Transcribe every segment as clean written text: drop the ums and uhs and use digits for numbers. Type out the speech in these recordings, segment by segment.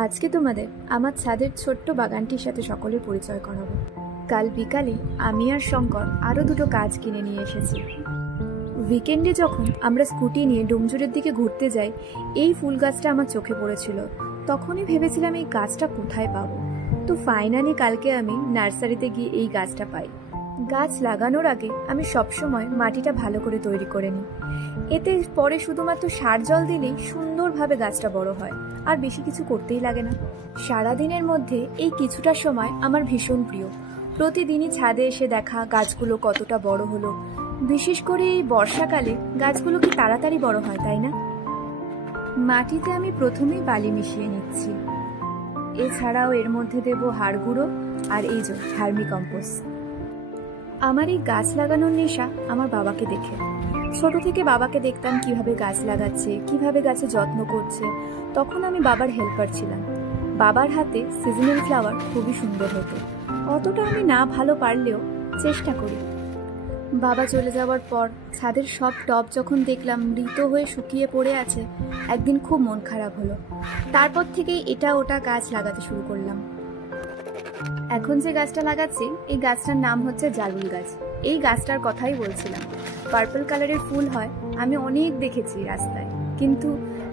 আজকে তোমাদের আমার ছাদের ছোট্ট বাগানটির সাথে সকলের পরিচয় করাবো। কাল বিকালে আমি আর শঙ্কর আরও দুটো গাছ কিনে নিয়ে এসেছি। উইকেন্ডে যখন আমরা স্কুটি নিয়ে ডোমজুরের দিকে ঘুরতে যাই, এই ফুল গাছটা আমার চোখে পড়েছিল। তখনই ভেবেছিলাম এই গাছটা কোথায় পাবো। তো ফাইনালি কালকে আমি নার্সারিতে গিয়ে এই গাছটা পাই। গাছ লাগানোর আগে আমি সবসময় মাটিটা ভালো করে তৈরি করে নিই। এতে পরে শুধুমাত্র সার জল দিলেই সুন্দরভাবে গাছটা বড় হয়, আর বেশি কিছু করতেই লাগে না। সারাদিনের মধ্যে এই কিছুটা সময় আমার ভীষণ প্রিয়। প্রতিদিনই ছাদে এসে দেখা গাছগুলো কতটা বড় হলো। বিশেষ করে এই বর্ষাকালে গাছগুলো কি তাড়াতাড়ি বড় হয়, তাই না? মাটিতে আমি প্রথমেই বালি মিশিয়ে নিচ্ছি। এছাড়াও এর মধ্যে দেব হাড় গুঁড়ো আর এই যে ভার্মি কম্পোস্ট। আমার এই গাছ লাগানোর নেশা আমার বাবাকে দেখে। ছোট থেকে বাবাকে দেখতাম কিভাবে গাছ লাগাচ্ছে, কিভাবে গাছে যত্ন করছে। তখন আমি বাবার হেল্পার ছিলাম। বাবার হাতে সিজনাল ফ্লাওয়ার খুবই সুন্দর হতো। অতটা আমি না ভালো পারলেও চেষ্টা করি। বাবা চলে যাওয়ার পর ছাদের সব টব যখন দেখলাম মৃত হয়ে শুকিয়ে পড়ে আছে, একদিন খুব মন খারাপ হলো। তারপর থেকেই এটা ওটা গাছ লাগাতে শুরু করলাম। এখন যে গাছটা লাগাচ্ছি, এই গাছটার নাম হচ্ছে জারুল গাছ। এই গাছটার কথাই বলছিলাম। পার্পল কালারের ফুল হয়, আমি অনেক দেখেছি রাস্তায়, কিন্তু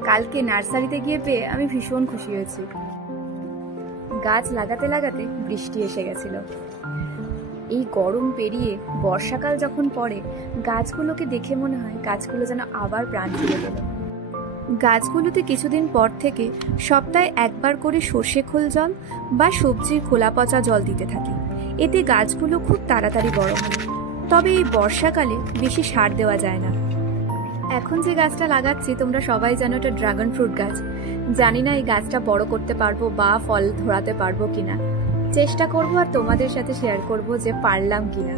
কালকে নার্সারিতে গিয়ে পেয়ে আমি ভীষণ খুশি হয়েছি। গাছ লাগাতে লাগাতে বৃষ্টি এসে গেছিল। এই গরম পেরিয়ে বর্ষাকাল যখন পড়ে, গাছগুলোকে দেখে মনে হয় গাছগুলো যেন আবার প্রাণ ফিরে গেল। গাছগুলোতে কিছুদিন পর থেকে সপ্তাহে একবার করে সর্ষে খোল জল বা সবজির খোলা পচা জল দিতে থাকি। এতে গাছগুলো খুব তাড়াতাড়ি বড় হয়। তবে এই বর্ষাকালে বেশি সার দেওয়া যায় না। এখন যে গাছটা লাগাচ্ছি তোমরা সবাই জানো, এটা ড্রাগন ফ্রুট গাছ। জানি না এই গাছটা বড় করতে পারবো বা ফল ধরাতে পারবো কিনা। চেষ্টা করবো আর তোমাদের সাথে শেয়ার করবো যে পারলাম কিনা।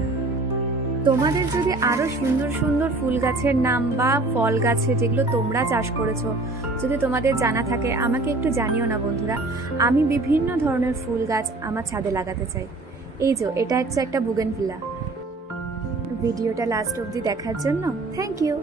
তোমাদের যদি আরো সুন্দর সুন্দর ফুল গাছের নাম বা ফল গাছে যেগুলো তোমরা চাষ করেছো যদি তোমাদের জানা থাকে, আমাকে একটু জানিও না বন্ধুরা। আমি বিভিন্ন ধরনের ফুল গাছ আমার ছাদে লাগাতে চাই। এই যে এটা হচ্ছে একটা বুগেনভিলা। ভিডিওটা লাস্ট অবধি দেখার জন্য থ্যাংক ইউ।